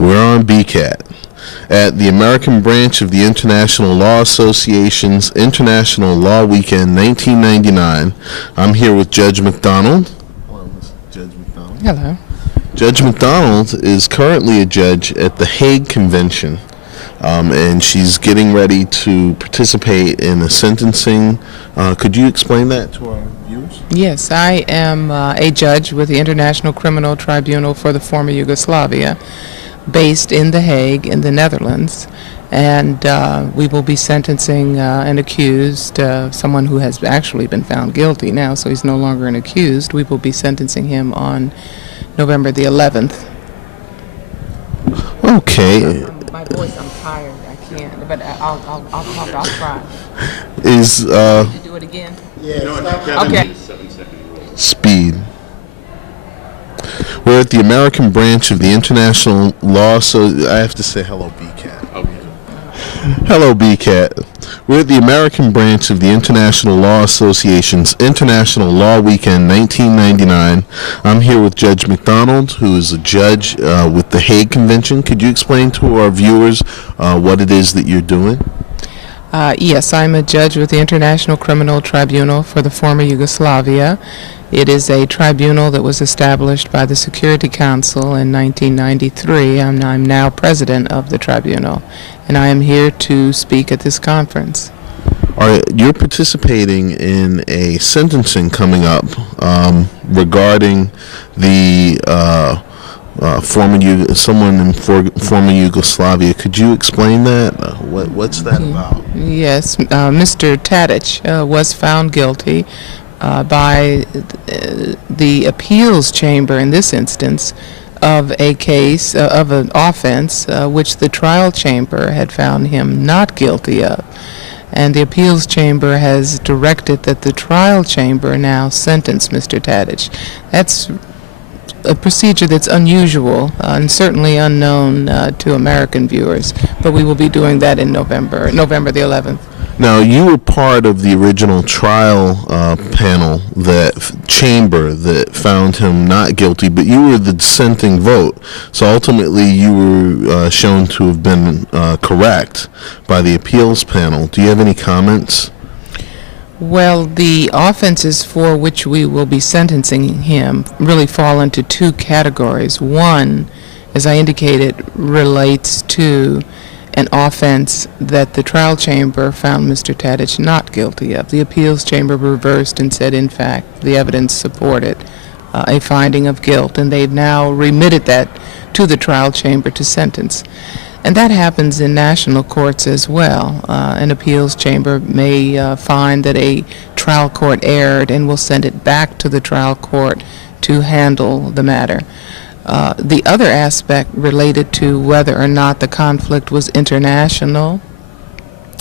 We're on BCAT. At the American branch of the International Law Association's International Law Weekend 1999, I'm here with Judge McDonald. Hello, Judge McDonald. Hello. Judge McDonald is currently a judge at the Hague Convention, and she's getting ready to participate in a sentencing. Could you explain that to our viewers? Yes, I am a judge with the International Criminal Tribunal for the former Yugoslavia, based in The Hague in the Netherlands, and we will be sentencing an accused, someone who has actually been found guilty now, so he's no longer an accused. We will be sentencing him on November the 11th. Okay. My voice, I'm tired. I can't, but I'll try. Is To do it again? Yeah. Okay. speed. We're at the American branch of the International Law, so I have to say hello, BCAT. Okay. Hello, BCAT. We're at the American branch of the International Law Association's International Law Weekend 1999. I'm here with Judge McDonald, who is a judge with the Hague Convention. Could you explain to our viewers what it is that you're doing? Yes, I'm a judge with the International Criminal Tribunal for the former Yugoslavia. It is a tribunal that was established by the Security Council in 1993. I'm now president of the tribunal, and I am here to speak at this conference. You're participating in a sentencing coming up regarding the someone in former Yugoslavia. Could you explain that? What's that about? Yes, Mr. Tadic was found guilty by the appeals chamber in this instance of a case of an offense which the trial chamber had found him not guilty of. And the appeals chamber has directed that the trial chamber now sentence Mr. Tadic. That's a procedure that's unusual and certainly unknown to American viewers, but we will be doing that in November the 11th. Now, you were part of the original trial panel, that chamber that found him not guilty, but you were the dissenting vote. So ultimately, you were shown to have been correct by the appeals panel. Do you have any comments? Well, the offenses for which we will be sentencing him really fall into two categories. One, as I indicated, relates to an offense that the trial chamber found Mr. Tadic not guilty of. The appeals chamber reversed and said, in fact, the evidence supported a finding of guilt, and they've now remitted that to the trial chamber to sentence. And that happens in national courts as well. An appeals chamber may find that a trial court erred and will send it back to the trial court to handle the matter. The other aspect related to whether or not the conflict was international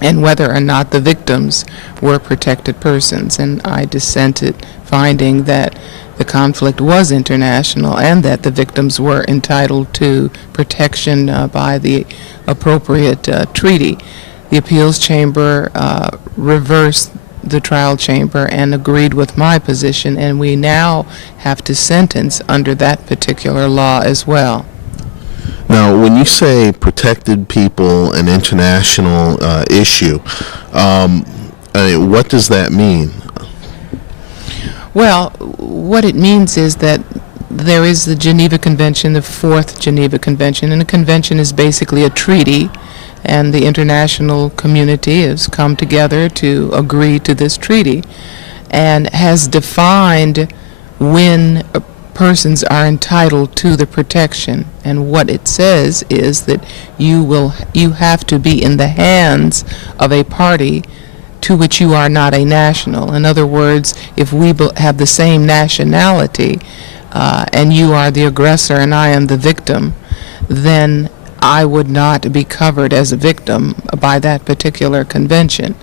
and whether or not the victims were protected persons. And I dissented, finding that the conflict was international and that the victims were entitled to protection by the appropriate treaty. The appeals chamber reversed the trial chamber and agreed with my position, and we now have to sentence under that particular law as well. Now, when you say protected people, an international issue, what does that mean? Well, what it means is that there is the Geneva Convention, the Fourth Geneva Convention, and a convention is basically a treaty, and the international community has come together to agree to this treaty and has defined when persons are entitled to the protection. And what it says is that you have to be in the hands of a party to which you are not a national. In other words, if we have the same nationality and you are the aggressor and I am the victim, then I would not be covered as a victim by that particular convention.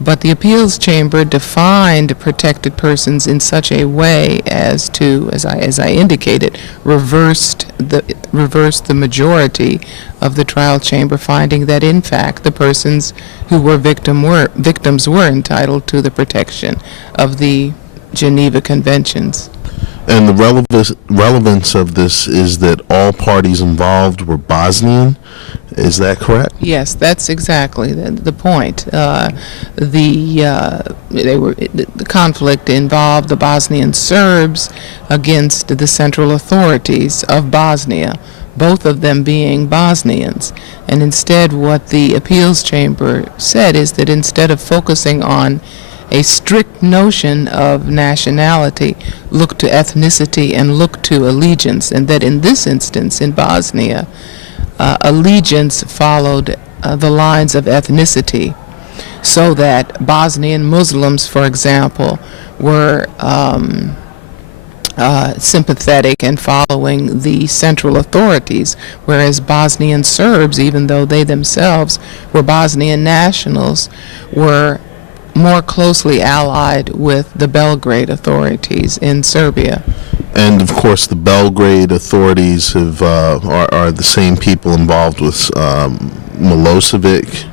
But the appeals chamber defined protected persons in such a way as to, as I indicated, reversed the majority of the trial chamber, finding that in fact the persons who were victims were entitled to the protection of the Geneva Conventions. And the relevance of this is that all parties involved were Bosnian. Is that correct? Yes, that's exactly the point. The conflict involved the Bosnian Serbs against the central authorities of Bosnia, both of them being Bosnians. And instead, what the appeals chamber said is that instead of focusing on a strict notion of nationality, look to ethnicity and look to allegiance, and that in this instance, in Bosnia, allegiance followed the lines of ethnicity, so that Bosnian Muslims, for example, were sympathetic and following the central authorities, whereas Bosnian Serbs, even though they themselves were Bosnian nationals, were more closely allied with the Belgrade authorities in Serbia. And of course, the Belgrade authorities are the same people involved with Milosevic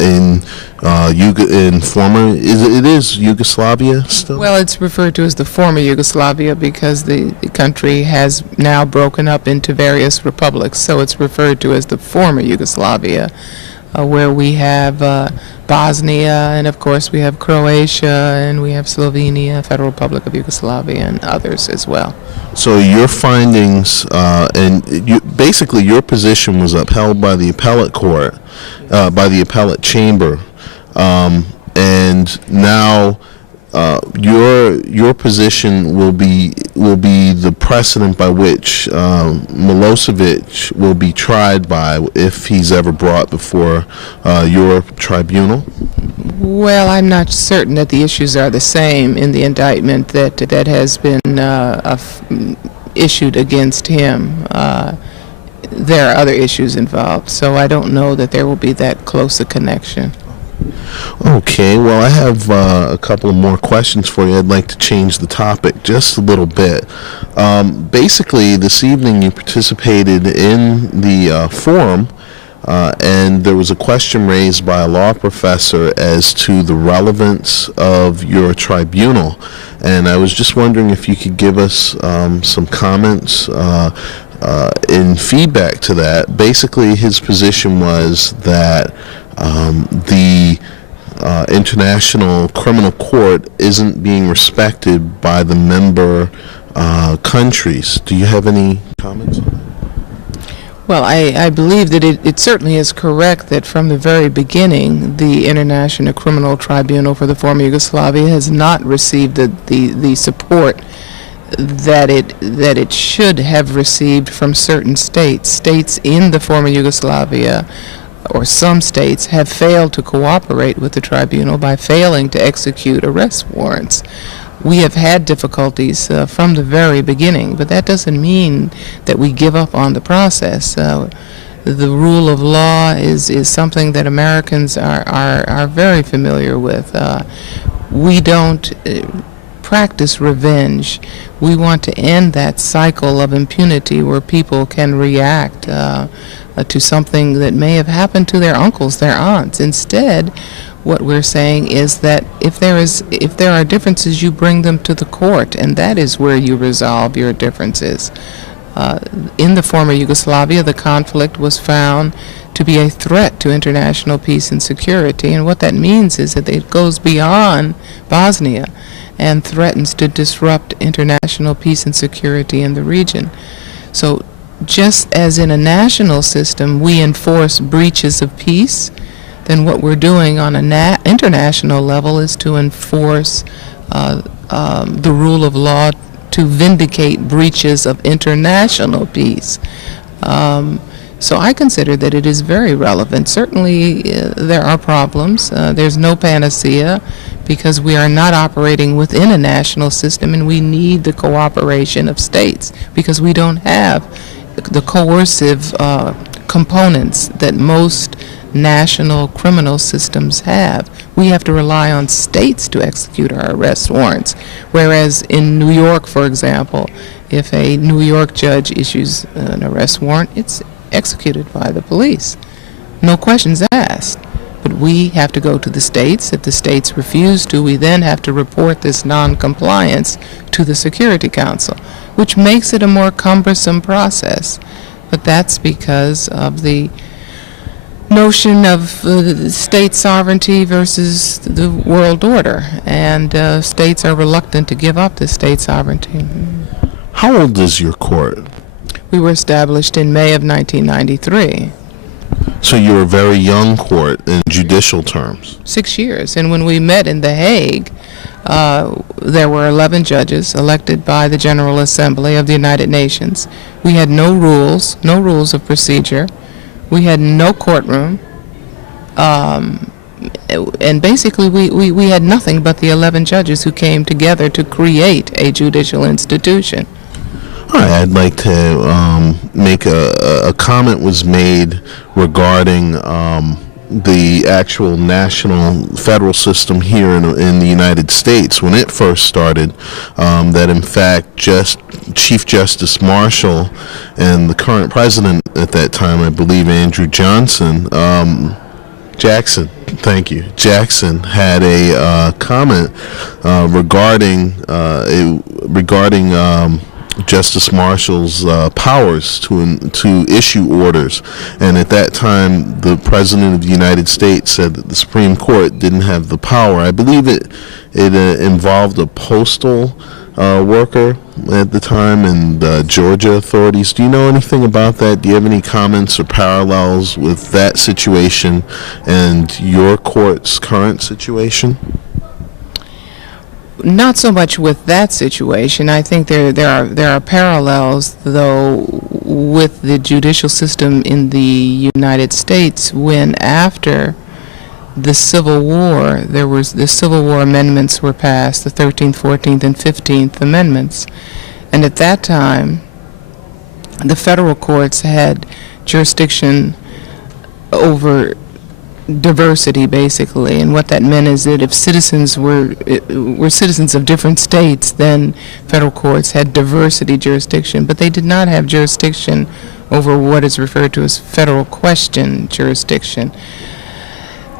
in former. It is Yugoslavia still? Well, it's referred to as the former Yugoslavia because the country has now broken up into various republics, so it's referred to as the former Yugoslavia, where we have Bosnia, and of course we have Croatia, and we have Slovenia, Federal Republic of Yugoslavia, and others as well. So your findings, basically your position was upheld by the appellate court, by the appellate chamber, and now your position will be the precedent by which Milosevic will be tried by if he's ever brought before your tribunal? Well, I'm not certain that the issues are the same in the indictment that has been issued against him. There are other issues involved, so I don't know that there will be that close a connection. Okay, well, I have a couple of more questions for you. I'd like to change the topic just a little bit. Basically, this evening you participated in the forum, and there was a question raised by a law professor as to the relevance of your tribunal. And I was just wondering if you could give us some comments in feedback to that. Basically, his position was that the International Criminal Court isn't being respected by the member countries. Do you have any comments on that? Well, I believe that it certainly is correct that from the very beginning, the International Criminal Tribunal for the former Yugoslavia has not received the support that it should have received from certain states. States in the former Yugoslavia, or some states, have failed to cooperate with the tribunal by failing to execute arrest warrants. We have had difficulties from the very beginning, but that doesn't mean that we give up on the process. The rule of law is something that Americans are very familiar with. We don't practice revenge. We want to end that cycle of impunity where people can react to something that may have happened to their uncles, their aunts. Instead, what we're saying is that if there are differences, you bring them to the court, and that is where you resolve your differences. In the former Yugoslavia, the conflict was found to be a threat to international peace and security, and what that means is that it goes beyond Bosnia and threatens to disrupt international peace and security in the region. So just as in a national system we enforce breaches of peace, then what we're doing on an international level is to enforce the rule of law to vindicate breaches of international peace. So I consider that it is very relevant. Certainly there are problems. There's no panacea because we are not operating within a national system, and we need the cooperation of states because we don't have the coercive components that most national criminal systems have. We have to rely on states to execute our arrest warrants, whereas in New York, for example, if a New York judge issues an arrest warrant, it's executed by the police. No questions asked. But we have to go to the states. If the states refuse to, we then have to report this non-compliance to the Security Council, which makes it a more cumbersome process. But that's because of the notion of state sovereignty versus the world order, and states are reluctant to give up the state sovereignty. How old is your court? We were established in May of 1993. So you're a very young court in judicial terms. 6 years. And when we met in The Hague, there were 11 judges elected by the General Assembly of the United Nations. We had no rules of procedure. We had no courtroom. And basically we had nothing but the 11 judges who came together to create a judicial institution. All right, I'd like to make a comment was made regarding the actual national federal system here in the United States when it first started, that in fact just Chief Justice Marshall and the current president at that time, I believe Andrew Jackson, had a comment regarding Justice Marshall's powers to issue orders, and at that time the President of the United States said that the Supreme Court didn't have the power. I believe it involved a postal worker at the time and Georgia authorities. Do you know anything about that? Do you have any comments or parallels with that situation and your court's current situation? Not so much with that situation. I think there are parallels, though, with the judicial system in the United States when after the Civil War, the Civil War amendments were passed, the 13th, 14th, and 15th Amendments. And at that time, the federal courts had jurisdiction over diversity, basically, and what that meant is that if citizens were citizens of different states, then federal courts had diversity jurisdiction, but they did not have jurisdiction over what is referred to as federal question jurisdiction.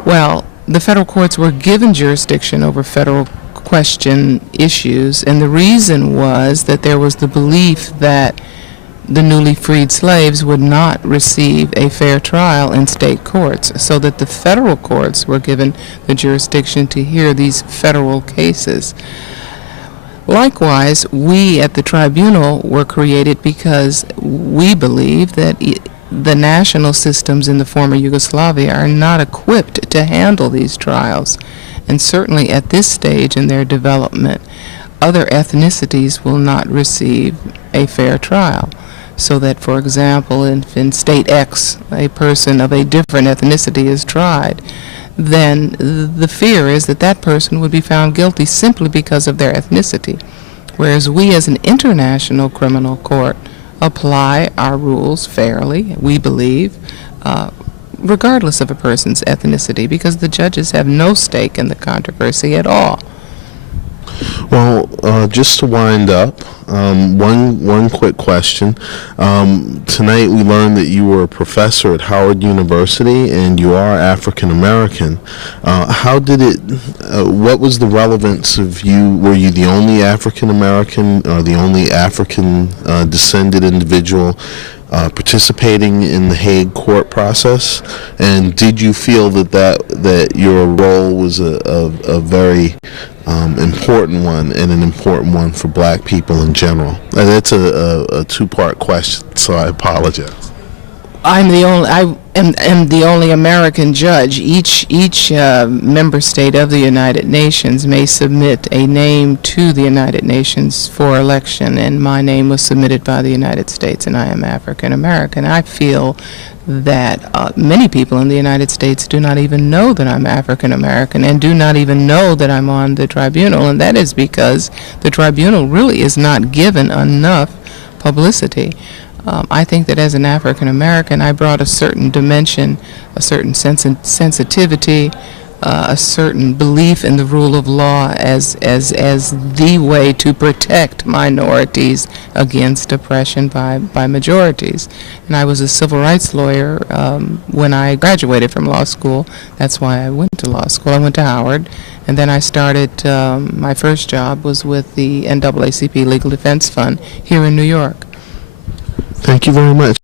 Well, the federal courts were given jurisdiction over federal question issues, and the reason was that there was the belief that the newly freed slaves would not receive a fair trial in state courts, so that the federal courts were given the jurisdiction to hear these federal cases. Likewise, we at the tribunal were created because we believe that the national systems in the former Yugoslavia are not equipped to handle these trials, and certainly at this stage in their development, other ethnicities will not receive a fair trial. So that, for example, if in State X a person of a different ethnicity is tried, then the fear is that that person would be found guilty simply because of their ethnicity. Whereas we as an international criminal court apply our rules fairly, we believe, regardless of a person's ethnicity, because the judges have no stake in the controversy at all. Well, just to wind up, one quick question. Tonight we learned that you were a professor at Howard University and you are African American. What was the relevance of you? Were you the only African American or the only African descended individual participating in the Hague court process? And did you feel that your role was a very important one, and an important one for black people in general? And that's a two-part question, so I apologize. I am the only American judge. Each member state of the United Nations may submit a name to the United Nations for election, and my name was submitted by the United States, and I am African American. I feel that many people in the United States do not even know that I'm African American and do not even know that I'm on the tribunal, and that is because the tribunal really is not given enough publicity. I think that as an African American, I brought a certain dimension, a certain sensitivity, a certain belief in the rule of law as the way to protect minorities against oppression by majorities. And I was a civil rights lawyer when I graduated from law school. That's why I went to law school. I went to Howard, and then I started, my first job was with the NAACP Legal Defense Fund here in New York. Thank you very much.